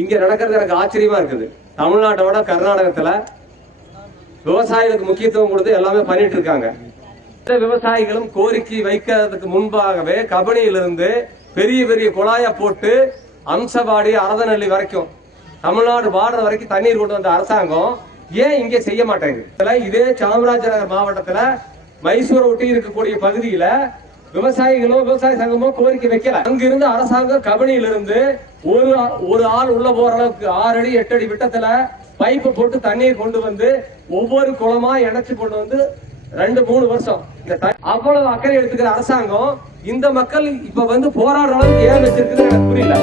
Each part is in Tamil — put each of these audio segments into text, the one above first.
இங்க நடக்கிறது எனக்கு ஆச்சரியமா இருக்குது. தமிழ்நாட்டோட கர்நாடகத்துல விவசாயிகளுக்கு முக்கியத்துவம் கொடுத்து எல்லாமே பண்ணிட்டு இருக்காங்க. இந்த விவசாயிகளும் கோரிக்கை வைக்கிறதுக்கு முன்பாகவே கபனியிலிருந்து பெரிய பெரிய குழாய போட்டு அம்சவாடி அரதநல்லி வரைக்கும் தமிழ்நாடு பார்டர் வரைக்கும் தண்ணீர் கொண்டு வந்த அரசாங்கம் ஏன் இங்கே செய்ய மாட்டேங்குது? இதுல இதே சாமராஜநகர் மாவட்டத்துல மைசூரை ஒட்டி இருக்கக்கூடிய பகுதியில விவசாயிகளோ விவசாய சங்கமோ கோரிக்கை வைக்கல. அங்கிருந்து அரசாங்கம் கபனியிலிருந்து ஒரு ஒரு ஆள் உள்ள போற அளவுக்கு ஆறு அடி எட்டு அடி விட்டத்துல பைப்பு போட்டு தண்ணீர் கொண்டு வந்து ஒவ்வொரு குளமா இணைச்சு கொண்டு வந்து ரெண்டு மூணு வருஷம். இந்த அவ்வளவு அக்கறை எடுத்துக்கிற அரசாங்கம் இந்த மக்கள் இப்ப வந்து போராடுற அளவுக்கு ஏன் வச்சிருக்குன்னு எனக்கு புரியல.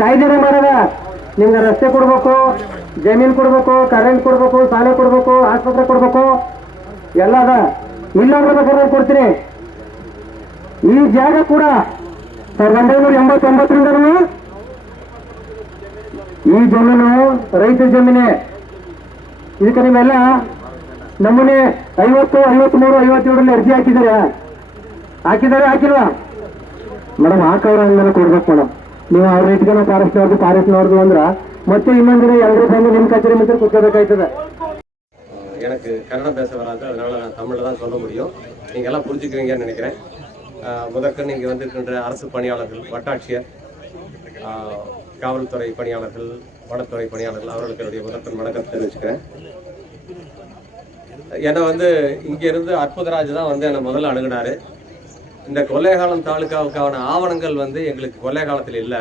ಕಾಯ್ದೆನೆ ಮಾಡದ ನಿಮ್ಗೆ ರಸ್ತೆ ಕೊಡ್ಬೇಕು, ಜಮೀನ್ ಕೊಡ್ಬೇಕು ಕರೆಂಟ್ ಕೊಡ್ಬೇಕು, ಸಾಲ ಕೊಡ್ಬೇಕು, ಆಸ್ಪತ್ರೆ ಕೊಡ್ಬೇಕು. ಎಲ್ಲ ಅದ. ಇಲ್ಲ ಬೇಕಾದ್ರೆ ನಾನ್ ಕೊಡ್ತೀನಿ. ಈ ಜಾಗ ಕೂಡ ಸಾವಿರದ ಒಂಬೈನೂರ ಎಂಬತ್ತೊಂಬತ್ತರಿಂದನೂ ಈ ಜಮೀನು ರೈತ ಜಮೀನೆ. ಇದಕ್ಕೆ ನೀವೆಲ್ಲ ನಮ್ಮನೆ ಐವತ್ತು, ಐವತ್ಮೂರು, ಐವತ್ತೇಳರಲ್ಲಿ ಅರ್ಜಿ ಹಾಕಿದ್ದಾರೆ? ಹಾಕಿದ್ದಾರೆ, ಹಾಕಿಲ್ವಾ? ಮೇಡಮ್ ಹಾಕವ್ರ ಹಂಗನ ಕೊಡ್ಬೇಕು ಮೇಡಮ್. ನೀವು ಅವ್ರ ರೇಟ್ಗೆ ಫಾರೆಸ್ಟ್ ನೋಡ್ದು ಫಾರೆಸ್ಟ್ ನೋಡ್ದು ಅಂದ್ರ ಮತ್ತೆ ಇನ್ನೊಂದ್ ದಿನ ಎಲ್ಲರೂ ಬಂದು ನಿಮ್ ಕಚೇರಿ ಮುಂಚೆ ಕುತ್ಕೋಬೇಕಾಯ್ತದೆ எனக்கு கன்னடம் பேச வராது அதனால நான் தமிழ்ல தான் சொல்ல முடியும் நீங்க எல்லாம் புரிஞ்சுக்குவீங்கன்னு நினைக்கிறேன் ஆஹ் முதற்க நீங்க வந்திருக்கின்ற அரசு பணியாளர்கள் வட்டாட்சியர் ஆஹ் காவல்துறை பணியாளர்கள் வனத்துறை பணியாளர்கள் அவர்களுக்கு என்னுடைய முதற்கண் வணக்கம் தெரிவிச்சுக்கிறேன் என்னை வந்து இங்க இருந்து அற்புதராஜ் தான் வந்து என்னை முதல்ல அணுகுனாரு இந்த கொள்ளைகாலம் தாலுகாவுக்கான ஆவணங்கள் வந்து எங்களுக்கு கொல்லைகாலத்தில் இல்லை.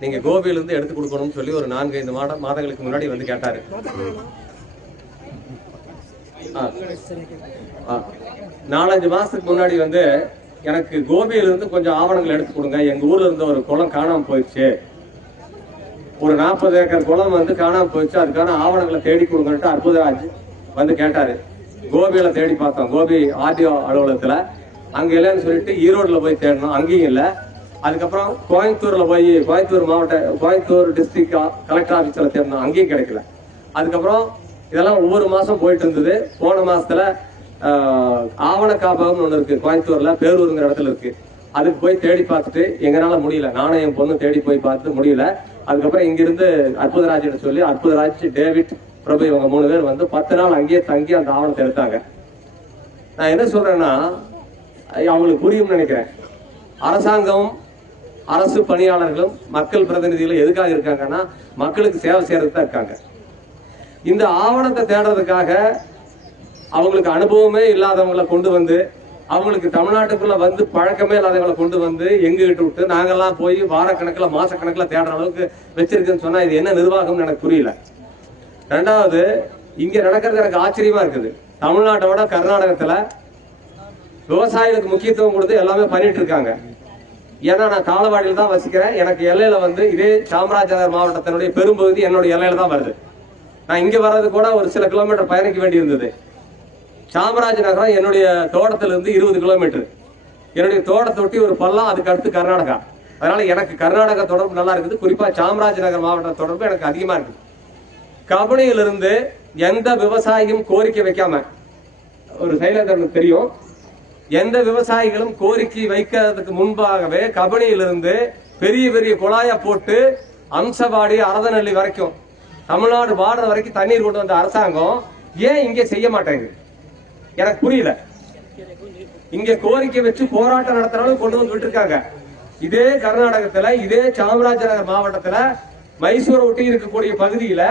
நீங்கள் கோபியிலேருந்து எடுத்து கொடுக்கணும்னு சொல்லி ஒரு நான்கு ஐந்து மாத மாதங்களுக்கு முன்னாடி வந்து கேட்டார். ஆ. ஆ. நாலஞ்சு மாதத்துக்கு முன்னாடி வந்து எனக்கு கோபியிலேருந்து கொஞ்சம் ஆவணங்கள் எடுத்து கொடுங்க. எங்கள் ஊரில் இருந்த ஒரு குளம் காணாமல் போயிடுச்சு. ஒரு நாற்பது ஏக்கர் குளம் வந்து காணாம போயிடுச்சு. அதுக்கான ஆவணங்களை தேடி கொடுங்கன்ட்டு அற்புதராஜ் வந்து கேட்டார். கோபியில் தேடி பார்த்தோம். கோபி ஆர்டிஓ அலுவலகத்தில் அங்கே இல்லைன்னு சொல்லிட்டு ஈரோடில் போய் தேடணும். அங்கேயும் இல்லை. அதுக்கப்புறம் கோயம்புத்தூரில் போய் கோயம்புத்தூர் மாவட்ட கோயம்புத்தூர் டிஸ்ட்ரிக்ட் கலெக்டர் ஆஃபீஸில் தேடணும். அங்கேயும் கிடைக்கல. அதுக்கப்புறம் இதெல்லாம் ஒவ்வொரு மாதம் போயிட்டு இருந்தது. போன மாதத்தில் ஆவண காப்பகம்னு ஒன்று இருக்குது கோயம்புத்தூரில் பேரூருங்கிற இடத்துல இருக்குது அதுக்கு போய் தேடி பார்த்துட்டு எங்களால் முடியல. நானும் என் பொண்ணு தேடி போய் பார்த்து முடியல. அதுக்கப்புறம் இங்கிருந்து அற்புதராஜிட்ட சொல்லி அற்புதராஜ் டேவிட் பிரபு இவங்க மூணு பேர் வந்து பத்து நாள் அங்கேயே தங்கி அந்த ஆவணத்தை எடுத்தாங்க. நான் என்ன சொல்கிறேன்னா அவங்களுக்கு புரியும்னு நினைக்கிறேன். அரசாங்கம் அரசு பணியாளர்களும் மக்கள் பிரதிநிதிகளும் எதுக்காக இருக்காங்கன்னா மக்களுக்கு சேவை செய்யறதுக்கு தான் இருக்காங்க. இந்த ஆவணத்தை தேடுறதுக்காக அவங்களுக்கு அனுபவமே இல்லாதவங்களை கொண்டு வந்து அவங்களுக்கு தமிழ்நாட்டுக்குள்ள வந்து பழக்கமே இல்லாதவங்களை கொண்டு வந்து எங்ககிட்ட விட்டு நாங்கெல்லாம் போய் வாரக்கணக்கில் மாசக்கணக்கில் தேடுற அளவுக்கு வச்சிருக்குன்னு சொன்னா இது என்ன நிர்வாகம்னு எனக்கு புரியல. ரெண்டாவது இங்க நடக்கிறது எனக்கு ஆச்சரியமா இருக்குது. தமிழ்நாட்டோட கர்நாடகத்துல விவசாயிகளுக்கு முக்கியத்துவம் கொடுத்து எல்லாமே பண்ணிட்டு இருக்காங்க. ஏன்னா நான் காலவாடியில் தான் வசிக்கிறேன். எனக்கு எல்லையில வந்து இதே சாமராஜநகர் மாவட்டத்தினுடைய பெரும்பகுதி என்னுடைய எல்லையில தான் வருது. நான் இங்க வர்றது கூட ஒரு சில கிலோமீட்டர் பயணிக்க வேண்டியிருந்தது சாமராஜ் நகரம் என்னுடைய தோட்டத்திலிருந்து இருபது கிலோமீட்டர். என்னுடைய தோட்டத்தை ஒட்டி ஒரு பள்ளம் அதுக்கு அடுத்து கர்நாடகா. அதனால எனக்கு கர்நாடகா தொடர்பு நல்லா இருக்குது. குறிப்பாக சாமராஜ நகர் மாவட்ட தொடர்பு எனக்கு அதிகமாக இருக்குது. கபனியிலிருந்து எந்த விவசாயியும் கோரிக்கை வைக்காம ஒரு சைலேந்திரனுக்கு தெரியும். எந்த விவசாயிகளும் கோரிக்கை வைக்கிறதுக்கு முன்பாகவே கபனியிலிருந்து பெரிய பெரிய குழாயை போட்டு அம்சவாடி அரதநல்லி வரைக்கும் தமிழ்நாடு பார்டர் வரைக்கும் தண்ணீர் கொண்டு வந்த அரசாங்கம் ஏன் இங்கே செய்ய மாட்டேங்குது? எனக்கு புரியல. இங்க கோரிக்கை வச்சு போராட்டம் நடத்துறாலும் கொண்டு வந்து விட்டுருக்காங்க. இதே கர்நாடகத்துல இதே சாமராஜநகர் மாவட்டத்துல மைசூரை ஒட்டி இருக்கக்கூடிய பகுதியில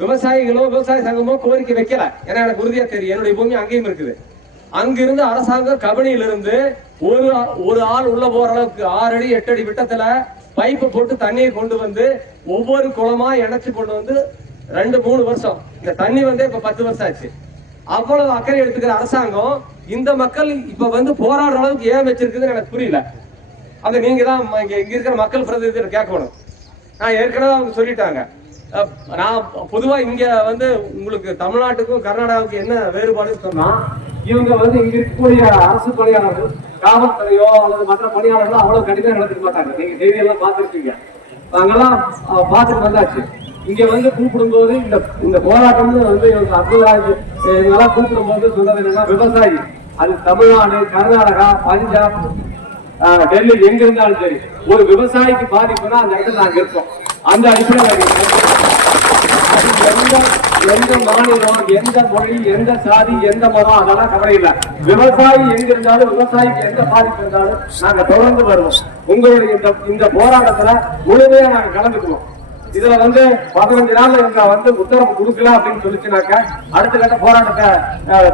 விவசாயிகளோ விவசாய சங்கமோ கோரிக்கை வைக்கல. ஏன்னா எனக்கு உறுதியா தெரியும். என்னுடைய பூமி அங்கேயும் இருக்குது. அங்கிருந்து அரசாங்கம் கபனியிலிருந்து ஒரு ஒரு ஆள் உள்ள போற அளவுக்கு ஆறு அடி எட்டு அடி விட்டத்துல பைப்பு போட்டு தண்ணியை கொண்டு வந்து ஒவ்வொரு குளமா இணைச்சு கொண்டு வந்து ரெண்டு மூணு வருஷம். இந்த தண்ணி வந்து இப்ப பத்து வருஷம் ஆச்சு. அவ்வளவு அக்கறை எடுத்துக்கிற அரசாங்கம் இந்த மக்கள் இப்ப வந்து போராடுற அளவுக்கு ஏன் வச்சிருக்குதுன்னு எனக்கு புரியல. அது நீங்க தான் இங்க இங்க இருக்கிற மக்கள் பிரதிநிதிகள் கேட்கணும். நான் ஏற்கனவே அவங்க சொல்லிட்டாங்க. நான் பொதுவா இங்க வந்து உங்களுக்கு தமிழ்நாட்டுக்கும் கர்நாடகாவுக்கும் என்ன வேறுபாடுன்னு சொன்னா இவங்க வந்து இங்க இருக்கக்கூடிய அரசு பணியாளர்கள் காவல்துறையோ அல்லது மற்ற பணியாளர்களோ அவ்வளவு கடிதம் நடந்துக்க மாட்டாங்க. நீங்க செய்தியெல்லாம் பார்த்துருக்கீங்க நாங்கெல்லாம் பார்த்துட்டு வந்தாச்சு. இங்க வந்து கூப்பிடும்போது இந்த இந்த போராட்டம்னு வந்து இவங்க அப்துல்லாஜ் இவங்கெல்லாம் கூப்பிடும்போது சொல்றது என்னன்னா விவசாயி. அது தமிழ்நாடு கர்நாடகா பஞ்சாப் டெல்லி எங்க இருந்தாலும் சரி. ஒரு விவசாயிக்கு பாதிப்புனா அந்த இடத்துல நாங்க இருப்போம் அந்த அடிப்படையில் எந்த மாநிலம் எந்த மொழி எந்த சாதி எந்த மதம் அதெல்லாம் கவலை இல்லை. விவசாயி எங்க இருந்தாலும் விவசாயிக்கு எந்த பாதிப்பு இருந்தாலும் நாங்க தொடர்ந்து வருவோம். உங்களுடைய இந்த இந்த போராட்டத்துல முழுமையா நாங்க கலந்துக்குவோம். இதுல வந்து பதினஞ்சு நாள்ல இவங்க வந்து உத்தரவு கொடுக்கல அப்படின்னு சொல்லிச்சுனாக்க அடுத்த கட்ட போராட்டத்தை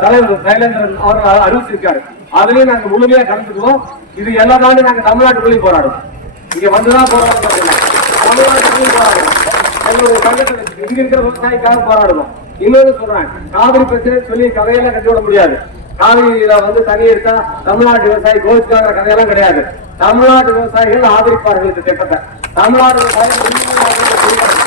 தலைவர் சைலேந்திரன் அவர் அறிவிச்சிருக்காரு. அதுலயும் நாங்க முழுமையா கலந்துக்குவோம். இது எல்லா நாளும் நாங்க தமிழ்நாட்டுக்குள்ளேயும் போராடுவோம். இங்க வந்துதான் போராட்டம் தமிழ்நாட்டுக்குள்ளேயும் போராடுவோம். எங்களுடைய சங்கத்தில் இங்க இருக்கிற விவசாயிக்காக போராடுவோம். இன்னொரு சொல்றேன் காவிரி பிரச்சனை சொல்லி கதையெல்லாம் கட்டி விட முடியாது. காவிரியில வந்து தண்ணி எடுத்தா தமிழ்நாட்டு விவசாயி கோவிச்சுக்காங்கிற கதையெல்லாம் கிடையாது. தமிழ்நாட்டு விவசாயிகள் ஆதரிப்பார்கள் இந்த திட்டத்தை. தமிழ்நாடு விவசாயிகள் உண்மையாக ஆதரிப்பார்கள்.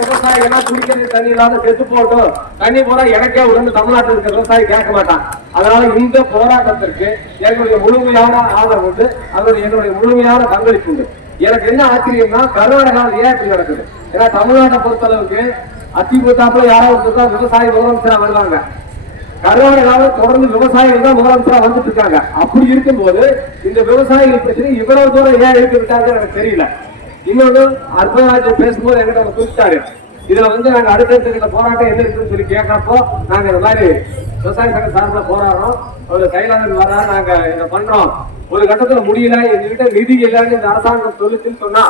விவசாயிகள்லாம் குடிக்கிறது தண்ணி இல்லாத செத்து போட்டோம் தண்ணி போனா எனக்கே உடனே தமிழ்நாட்டில் இருக்கிற விவசாயி கேட்க மாட்டான். அதனால இந்த போராட்டத்திற்கு எங்களுடைய முழுமையான ஆதரவு உண்டு. அதனுடைய எங்களுடைய முழுமையான பங்களிப்பு உண்டு. எனக்கு என்ன ஆச்சரியம்னா கர்நாடகாவில் ஏன் இப்படி நடக்குது? ஏன்னா தமிழ்நாட்டை பொறுத்தளவுக்கு அத்திபுத்தாப்புல யாராவது ஒருத்தர் விவசாய முதலமைச்சரா வருவாங்க. கர்நாடகாவில் தொடர்ந்து விவசாயிகள் தான் முதலமைச்சரா வந்துட்டு இருக்காங்க. அப்படி இருக்கும்போது இந்த விவசாயிகள் பிரச்சனை இவ்வளவு தூரம் ஏன் இழுத்து விட்டாங்க எனக்கு தெரியல. இன்னொன்று அற்பராஜ் பேசும்போது என்கிட்ட அவர் குறிப்பிட்டாரு. இதுல வந்து நாங்க அடுத்தடுத்த போராட்டம் என்ன இருக்குன்னு சொல்லி கேட்கிறப்போ நாங்க இந்த மாதிரி விவசாய சங்க சார்பில் போராடுறோம். அவர் கைலாளர் வரா நாங்க இதை பண்றோம். ஒரு கட்டத்துல முடியல. எங்ககிட்ட நிதி இல்லைன்னு இந்த அரசாங்கம் சொல்லுச்சுன்னு சொன்னா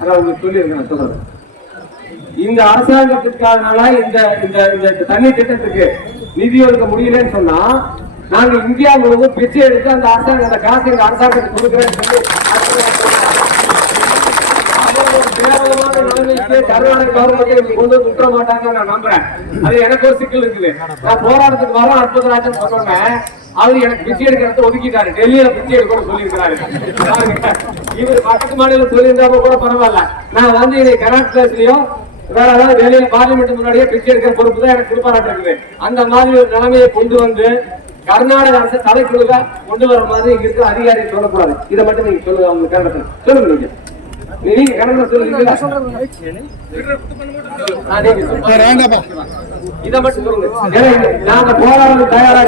அதை உங்களுக்கு சொல்லியிருக்கேன் சொல்றேன். இந்த அரசாங்கத்திற்கானால இந்த இந்த இந்த தண்ணி திட்டத்துக்கு நிதி ஒதுக்க முடியலன்னு சொன்னா நாங்க இந்தியா முழுவதும் பிச்சை எடுத்து அந்த அரசாங்கம் அந்த காசு எங்க அரசாங்கத்துக்கு கொடுக்குறேன்னு சொல்லி கவர்மெண்ட் கொண்டு வந்து விட்டுற மாட்டாங்கன்னு நான் நம்புறேன். அது எனக்கு ஒரு சிக்கல் இருக்குது. நான் போராட்டத்துக்கு அற்புதராஜன் சொன்னேன் அவர் எனக்கு பிச்சை எடுக்கிறத ஒதுக்கிட்டாரு. டெல்லியில பிச்சை எடுக்கணும்னு சொல்லியிருக்கிறாரு. இவர் பக்கத்து மாநிலம் கூட பரவாயில்ல. நான் வந்து இதை கராட் வேற ஏதாவது டெல்லியில பார்லிமெண்ட் முன்னாடியே பிச்சை எடுக்கிற பொறுப்பு தான் எனக்கு கொடுப்பாராட்டு இருக்குது அந்த மாதிரி ஒரு நிலைமையை கொண்டு வந்து கர்நாடக அரசு தலைக்குழுக கொண்டு வர மாதிரி இங்க இருக்கிற அதிகாரி சொல்லக்கூடாது. இதை மட்டும் நீங்க சொல்லுங்க அவங்க கேரளத்தில். சொல்லுங்க நீங்க. இதை மட்டும் சொல்லுங்க. நாங்க போராட தயாரா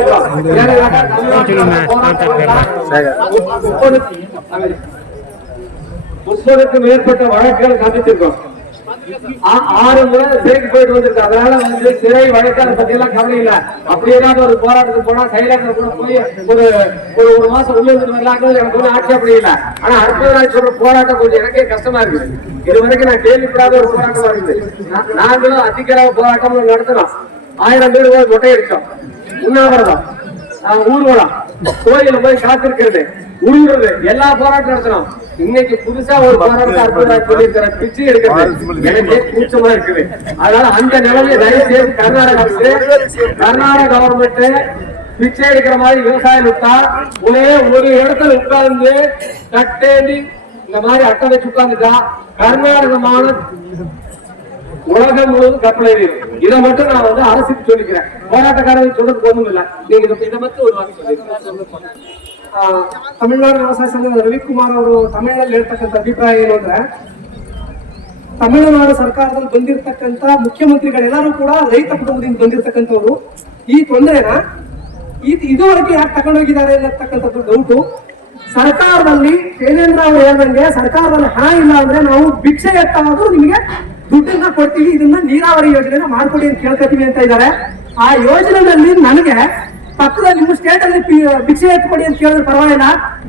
மேற்பட்ட வழக்குகள் சந்திச்சிருக்கோம். ஆறு முறை சிறைக்கு போயிட்டு வந்திருக்கு. அதனால வந்து சிறை வழக்கான பத்தி எல்லாம் கவலை இல்ல. அப்படி ஒரு போராட்டத்துக்கு போனா கைலாங்க கூட போய் ஒரு ஒரு ஒரு மாசம் உள்ள இருந்து வரலாங்கிறது எனக்கு ஒன்றும் ஆட்சேபடி இல்ல. ஆனா அடுத்தவராஜ் சொல்ற போராட்டம் கொஞ்சம் எனக்கே கஷ்டமா இருக்குது. இது வரைக்கும் நான் கேள்விப்படாத ஒரு போராட்டமா இருக்குது. நாங்களும் அதிகரவு போராட்டம் நடத்தினோம் ஆயிரம் பேர் போய் மொட்டை அடிச்சோம் உண்ணாவிரதம். ஊர்வலம் கோயில போய் காத்திருக்கிறது உருவுறது எல்லா போராட்டம் நடத்தணும். இன்னைக்கு புதுசா ஒரு போராட்டம் சொல்லியிருக்கிற பிச்சை எடுக்கிறது. எனக்கே கூச்சமா இருக்குது. அதனால அந்த நிலைமையை தயவு செய்து கர்நாடக அரசு கர்நாடக கவர்மெண்ட் பிச்சை எடுக்கிற மாதிரி விவசாயம் விட்டா ஒரே ஒரு இடத்துல உட்கார்ந்து கட்டேண்டி இந்த மாதிரி அட்டை வச்சு உட்கார்ந்துட்டா கர்நாடக மாநில உலகம் முழுவதும் கப்பலேறி இதை மட்டும் நான் வந்து அரசுக்கு சொல்லிக்கிறேன் போராட்டக்காரர்கள் சொல்றதுக்கு ஒண்ணும் இல்ல நீங்க இதை- இதை மட்டும் ஒரு வார்த்தை சொல்லிருக்கேன் ಆ, ತಮಿಳುನಾಡು ವ್ಯವಸಾಯ ಸಂಘದ ರವಿಕುಮಾರ್ ಅವರು ತಮಿಳಿನಲ್ಲಿ ಹೇಳ್ತಕ್ಕಂಥ ಅಭಿಪ್ರಾಯ ಏನು ಅಂದ್ರೆ ತಮಿಳುನಾಡು ಸರ್ಕಾರದಲ್ಲಿ ಬಂದಿರತಕ್ಕಂತ ಮುಖ್ಯಮಂತ್ರಿಗಳೆಲ್ಲರೂ ಕೂಡ ರೈತ ಕುಟುಂಬದಿಂದ ಬಂದಿರತಕ್ಕಂಥವ್ರು ಈ ತೊಂದರೆನ ಈ ಇದುವರೆಗೆ ಯಾಕೆ ತಗೊಂಡೋಗಿದ್ದಾರೆ ಅನ್ನತಕ್ಕಂಥದ್ದು ಡೌಟು ಸರ್ಕಾರದಲ್ಲಿ ಶೈಲೇಂದ್ರ ಅವರು ಹೇಳ್ದಂಗೆ ಸರ್ಕಾರದಲ್ಲಿ ಹಣ ಇಲ್ಲ ಅಂದ್ರೆ ನಾವು ಭಿಕ್ಷೆ ಎತ್ತಾದ್ರೂ ನಿಮಗೆ ದುಡ್ಡನ್ನ ಕೊಡ್ತೀವಿ, ಇದನ್ನ ನೀರಾವರಿ ಯೋಜನೆನ ಮಾಡ್ಕೊಡಿ ಅಂತ ಕೇಳ್ಕೊತೀವಿ ಅಂತ ಇದ್ದಾರೆ ಆ ಯೋಜನೆಯಲ್ಲಿ ನನಗೆ ಪಕ್ಕದಲ್ಲಿ ನಿಮ್ಮ ಸ್ಟೇಟ್ ಅಲ್ಲಿ ಭಿಕ್ಷೆ ಎತ್ಕೊಡಿ ಅಂತ ಕೇಳಿದ್ರೆ ಪರವಾಗಿಲ್ಲ.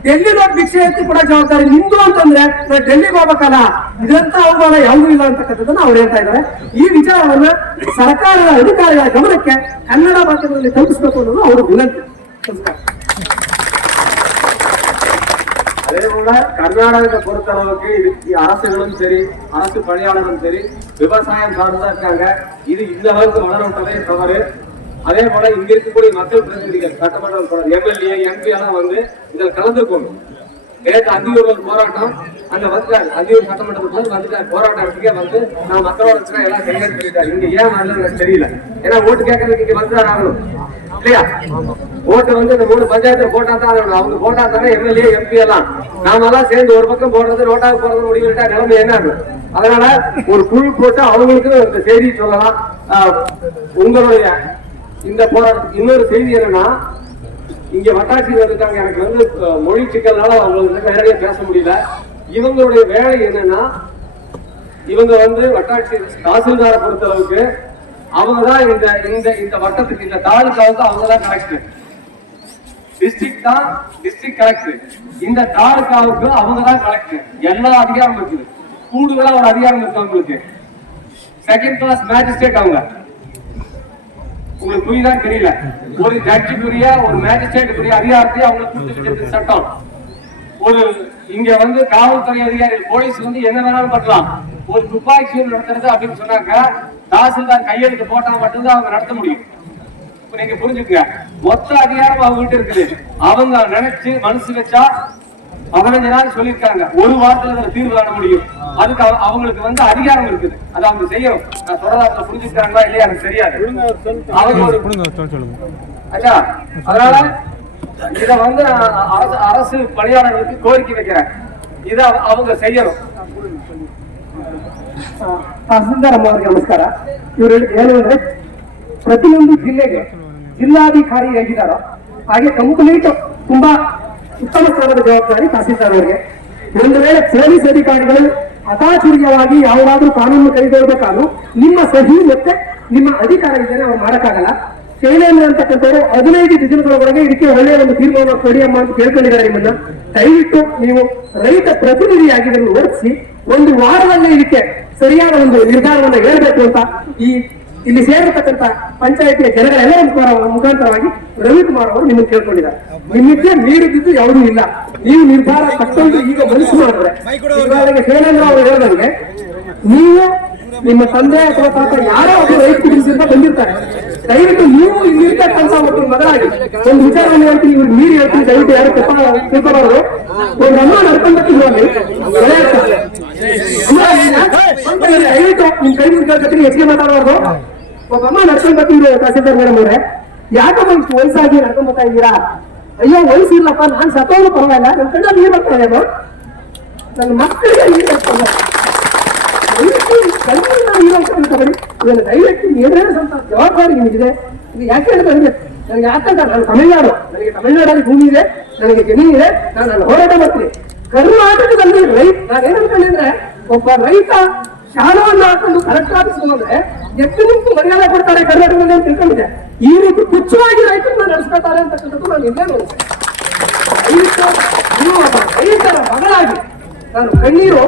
ಡೆಲ್ಲಿ ಹೋಗಿ ಭಿಕ್ಷೆ ಎತ್ತಿ ಕೊಡೋ ಜವಾಬ್ದಾರಿ ನಿಮ್ದು ಅಂತಂದ್ರೆ ನಾನು ಡೆಲ್ಲಿಗೆ ಹೋಗ್ಬೇಕಲ್ಲ, ಇದಂತ ಅವಮಾನ ಯಾವುದೂ ಇಲ್ಲ ಅಂತಕ್ಕಂಥದ್ದನ್ನ ಅವ್ರು ಹೇಳ್ತಾ ಇದ್ದಾರೆ ಈ ವಿಚಾರವನ್ನ ಸರ್ಕಾರದ ಅಧಿಕಾರಿಗಳ ಗಮನಕ್ಕೆ ಕನ್ನಡ ಭಾಷೆಗಳಲ್ಲಿ ತಲುಪಿಸಬೇಕು ಅನ್ನೋದು ಅವರು ವಿನಂತಿ. ನಮಸ್ಕಾರ. அதே கர்நாடகத்தை பொறுத்த அளவுக்கு இது அரசுகளும் சரி அரசு பணியாளர்களும் சரி விவசாயம் சார்ந்தா இருக்காங்க. இது இந்த அளவுக்கு வளரவிட்டதே தவறு. அதே போல இங்க இருக்கக்கூடிய மக்கள் பிரதிநிதிகள் சட்டமன்ற எம்எல்ஏ எம்பி எல்லாம் வந்து இதில் கலந்துக்கணும் நேற்று அந்தியூர்ல ஒரு போராட்டம் அங்க வந்துட்டாரு அந்தியூர் சட்டமன்றத்தில் வந்துட்டாரு போராட்டம் இடத்துக்கே வந்து நான் மக்களோட எல்லாம் கையெழுத்து இங்க ஏன் வரல தெரியல. ஏன்னா ஓட்டு கேட்கறதுக்கு இங்க வந்துதான் ஆகணும் இல்லையா? ஓட்டு வந்து இந்த மூணு பஞ்சாயத்துல போட்டா தான் அவங்க போட்டா தானே எம்எல்ஏ எம்பி எல்லாம். நாம எல்லாம் சேர்ந்து ஒரு பக்கம் போடுறது ரோட்டாவுக்கு போறது முடிவுட்டா நிலைமை என்னன்னு அதனால ஒரு குழு போட்டு அவங்களுக்கு இந்த செய்தி சொல்லலாம். ஆஹ், உங்களுடைய இந்த போராட்டத்துக்கு இன்னொரு செய்தி என்னன்னா இங்க வட்டாட்சியர் வந்துட்டாங்க எனக்கு வந்து மொழி சிக்கல்னால அவங்களுக்கு நேரடியா பேச முடியல. இவங்களுடைய வேலை என்னன்னா இவங்க வந்து வட்டாட்சியர் தாசில்தாரை பொறுத்தளவுக்கு அவங்க தான் இந்த இந்த இந்த வட்டத்துக்கு இந்த தாலுக்காவுக்கு அவங்க தான் கலெக்டர் டிஸ்ட்ரிக்ட் தான் டிஸ்ட்ரிக்ட் கலெக்டர் இந்த தாலுகாவுக்கு அவங்க தான் கலெக்டர் எல்லா அதிகாரம் இருக்குது கூடுதலா ஒரு அதிகாரம் இருக்கு அவங்களுக்கு. செகண்ட் கிளாஸ் மேஜிஸ்ட்ரேட் அவங்க. உங்களுக்கு புரியுதா தெரியல? ஒரு ஜட்ஜுக்குரிய ஒரு மேஜிஸ்ட்ரேட்டுக்குரிய அதிகாரத்தை அவங்களுக்கு கொடுத்து சட்டம். ஒரு இங்க வந்து காவல்துறை அதிகாரிகள் போலீஸ் வந்து என்ன வேணாலும் பண்ணலாம். ஒரு துப்பாக்கி சூடு நடத்துறது அப்படின்னு சொன்னாக்க தாசில்தார் கையெழுத்து போட்டா மட்டும்தான் அவங்க நடத்த முடியும். நீங்க புரிஞ்சுக்கங்க மொத்த அதிகாரம் அவங்க கிட்ட இருக்குது அவங்க நினைச்சு மனசு வச்சா பதினஞ்சு நாள் சொல்லியிருக்காங்க ஒரு வாரத்துல அதுல தீர்வு காண முடியும் அதுக்கு அவ- அவங்களுக்கு வந்து அதிகாரம் இருக்குது அது அவங்க செய்யணும் நான் சொல்றதா அவங்க புரிஞ்சுக்கிறாங்களா இல்லையா எனக்கு தெரியாது அவங்க ஒரு அச்சா அதனால இத வந்து நான் அரசு அரசு பணியாளர்களுக்கு கோரிக்கை வைக்கிறேன் இத அவ- அவங்க செய்யணும் ತಹಸೀಲ್ದಾರ್ ಅವರಿಗೆ ನಮಸ್ಕಾರ ಇವರು ಏನು ಅಂದ್ರೆ ಪ್ರತಿಯೊಂದು ಜಿಲ್ಲೆಗೆ ಜಿಲ್ಲಾಧಿಕಾರಿ ಹೇಗಿದ್ದಾರೋ ಹಾಗೆ ಕಂಪ್ಲೀಟ್ ತುಂಬಾ ಉತ್ತಮ ಸ್ಥಾನದ ಜವಾಬ್ದಾರಿ ತಹಸೀಲ್ದಾರ್ ಅವರಿಗೆ. ಒಂದು ವೇಳೆ ಪೊಲೀಸ್ ಅಧಿಕಾರಿಗಳು ಅತಾಚುರ್ಯವಾಗಿ ಯಾವುದಾದ್ರೂ ಕಾನೂನು ಕೈಗೊಳ್ಳಬೇಕಾದ್ರೂ ನಿಮ್ಮ ಸಹಿ ಮತ್ತೆ ನಿಮ್ಮ ಅಧಿಕಾರ ಇದ್ದರೆ ಅವ್ರು ಮಾಡಕ್ಕಾಗಲ್ಲ. ಶೈಲೇಂದ್ರ ಅಂತಕ್ಕಂಥವ್ರು ಹದಿನೈದು ದಿನಗಳೊಳಗೆ ಇದಕ್ಕೆ ಒಳ್ಳೆಯ ಒಂದು ತೀರ್ಮಾನ ಕೊಡಿ ಅಮ್ಮ ಅಂತ ಕೇಳ್ಕೊಂಡಿದ್ದಾರೆ ನಿಮ್ಮನ್ನ. ದಯವಿಟ್ಟು ನೀವು ರೈತ ಪ್ರತಿನಿಧಿಯಾಗಿ ಇದನ್ನು ಒದಗಿಸಿ ಒಂದು ವಾರದಲ್ಲೇ ಇದಕ್ಕೆ ಸರಿಯಾದ ಒಂದು ನಿರ್ಧಾರವನ್ನು ಹೇಳ್ಬೇಕು ಅಂತ ಈ ಇಲ್ಲಿ ಸೇರಿರ್ತಕ್ಕಂಥ ಪಂಚಾಯತಿಯ ಜನಗಳೆಲ್ಲರ ಮುಖಾಂತರವಾಗಿ ರವಿಕುಮಾರ್ ಅವರು ನಿಮ್ಮನ್ನು ಕೇಳ್ಕೊಂಡಿದ್ದಾರೆ ನಿಮಗೆ ನೀಡಿದ್ದು ಯಾವುದೂ ಇಲ್ಲ ನೀವು ನಿರ್ಧಾರ ತಕ್ಕೊಂಡು ಈಗ ಮನಸ್ಸು ಮಾಡಿದ್ರೆ ಶೈಲೇಂದ್ರ ಅವರು ಹೇಳಿದಂಗೆ ನೀವು ನಿಮ್ಮ ತಂದೆ ಅಥವಾ ತಾತ ಯಾರೋ ಒಬ್ಬ ರೈತ ಕುಟುಂಬದಿಂದ ಬಂದಿರ್ತಾರೆ ದಯವಿಟ್ಟು ನೀವು ಇಲ್ಲಿರ್ತಕ್ಕಂಥ ಒಬ್ಬರು ಮಗನಾಗಿ ಒಂದು ವಿಚಾರವನ್ನು ಹೇಳ್ತೀನಿ ಇವ್ರು ನೀರು ಹೇಳ್ತೀನಿ ದಯವಿಟ್ಟು ಯಾರು ತಿಳ್ಕೊಬಾರ್ದು ಒಂದು ಅಮ್ಮ ನಡ್ಕೊಂಡು ಬರ್ತಿದ್ರು ಅಲ್ಲಿ ಒಳ್ಳೆ ಅರ್ಥ. ಅಮ್ಮ, ಅಂತ ಹೇಳಿ ದಯವಿಟ್ಟು ನಿಮ್ ಕೈ ಮುಗಿದ ಜೊತೆಗೆ ಹೆಚ್ಚಿಗೆ ಮಾತಾಡಬಾರ್ದು ಒಬ್ಬ ಅಮ್ಮ ನಡ್ಕೊಂಡು ಬರ್ತಿದ್ರು ತಹಸೀಲ್ದಾರ್ ಮೇಡಮ್ ಅವ್ರೆ. ಯಾಕಮ್ಮ ಇಷ್ಟು ವಯಸ್ಸಾಗಿ ನಡ್ಕೊಂಡ್ ಬರ್ತಾ ಇದ್ದೀರಾ? ಅಯ್ಯೋ ವಯಸ್ಸಿಲ್ಲಪ್ಪ ನಾನ್ ಸತ್ತೋದ್ರು ಪರವಾಗಿಲ್ಲ. ನನ್ನ ಕಂಡ ನೀರು ಬರ್ತಾ ಇದೆ ನನ್ನ ಮಕ್ಕಳಿಗೆ ನೀರ್ ಬರ್ತಾ ಇದೆ. ದಯವಿಟ್ಟು ಕಣ್ಣಿಂದ ನೀರು ಅಂತ ತಗೊಳ್ಳಿ ಇದನ್ನು ದಯವಿಟ್ಟು ಏನೇನು ಸ್ವಲ್ಪ ಜವಾಬ್ದಾರಿ ನಿಮಗಿದೆ. ಇದು ಯಾಕೆ ಹೇಳ್ತಾರೆ ನನಗೆ ನನಗೆ ಯಾಕಂತ ನಾನು ತಮಿಳ್ನಾಡು. ನನಗೆ ತಮಿಳ್ನಾಡಲ್ಲಿ ಭೂಮಿ ಇದೆ, ನನಗೆ ಜಮೀನು ಇದೆ, ನಾನು ನನ್ನ ಹೋರಾಟ ಮಾಡ್ತೀನಿ. ಕರ್ನಾಟಕದಲ್ಲಿ ರೈತ ನಾನೇನು ಅನ್ಕೊಂಡಿದ್ರೆ ಒಬ್ಬ ರೈತ ಶಾಲವನ್ನು ಹಾಕೊಂಡು ಕಲೆಕ್ಟರ್ ಆಫೀಸ್ ಎಷ್ಟು ನಿಂತು ಮರ್ಯಾದೆ ಕೊಡ್ತಾರೆ ಕರ್ನಾಟಕದಲ್ಲಿ ಅಂತ ತಿಳ್ಕೊಂಡಿದೆ ಈ ರೀತಿ ತುಚ್ಛವಾಗಿ ರೈತರನ್ನ ನಡೆಸ್ಕೊತಾರೆ ಅಂತಕ್ಕಂಥದ್ದು ನಾನು ಎಲ್ಲೇ ನೋಡಿದೆ. ರೈತರ ಮಗಳಾಗಿ ನಾನು ಕಣ್ಣೀರು